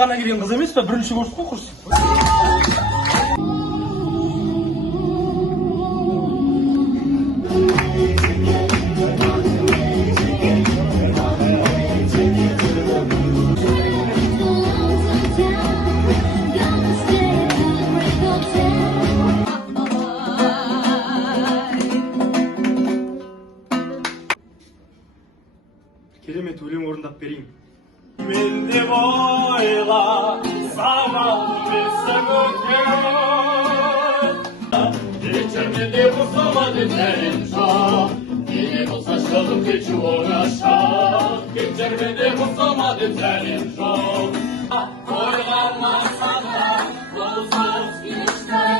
ғана келген қыз емес па? Бірінші көрдік қой құрсын. Керемет өлең орындап берейін. Мен де бойға саған бесім өткен. Кешірмеде құрсамады тәлім жоқ. Неге болса шығып кетші оңаша. Кешірмеде құрсамады тәлім жоқ. Қорғанмаса да болсыз кешті.